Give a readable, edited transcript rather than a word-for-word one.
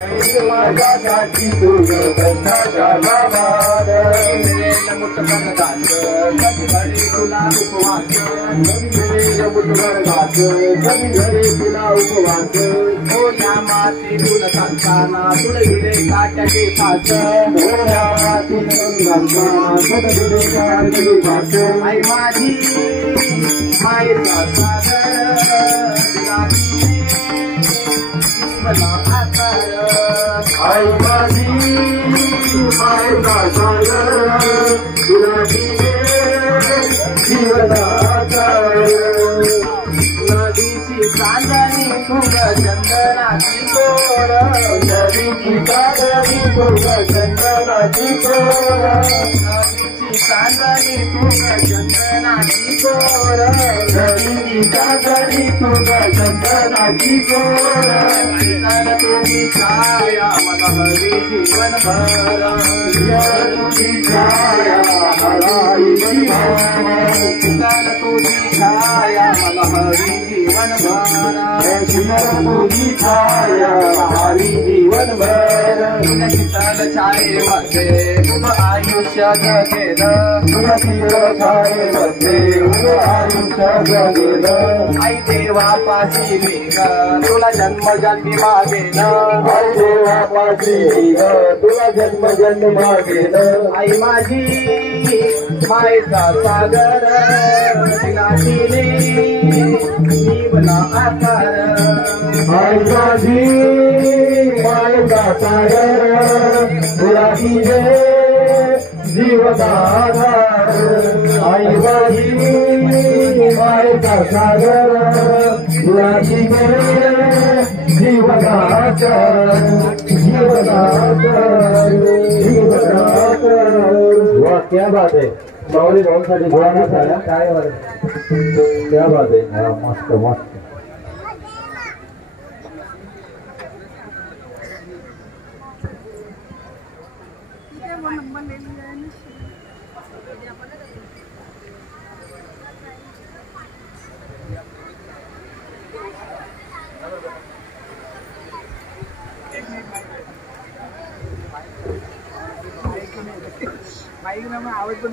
माझ्यासाठी तुझं बंधाचा बाबाद मुठभर घात कधी घरी तुला उपवास मुठभर घात कधी घरी तुला उपवास या मातीतून सांगताना तुडविले काट्याचे फास या मातीतून घालताना तुडविले काट्याचे फास आई माझी मायेचा सागर आई माझी मायेचा सागर तुला जीवनाचा नदीची चांदणी तुग चंदनाची कोर नदीची चांदणी तुग चंदनाची कोर नदीची चांदणी तुग चंदनाची कोर नदीची चांदणी तुग चंदनाची कोर तुझी छाया मला हरी जीवनभर तुझी छाया हराई जीवन तुझी छाया मला हरी जीवनभर तुझी छाया हरी जीवनभर तुझ्या शीतल छायेमध्ये उभं आयुष्य जगेलं तुझ्या शीतल छायेमध्ये उभं आयुष्य जगेलं आई देवापाशी मी तुला जन्मजन्मी मागेन आई देवापाशी तुला जन्मजन्मी मागेन आई माझी मायेचा सागर तिला दिले जीवना आकार आई माझी मायेचा सागर तुला दिले जीवना आधार आई माझी मायेचा सागर तुला दिले जीवनाचा वाह क्या बात है माऊली भाऊसाठी जोराने झाला काय क्या बात है मस्त मस्त माईक ना आवाज पण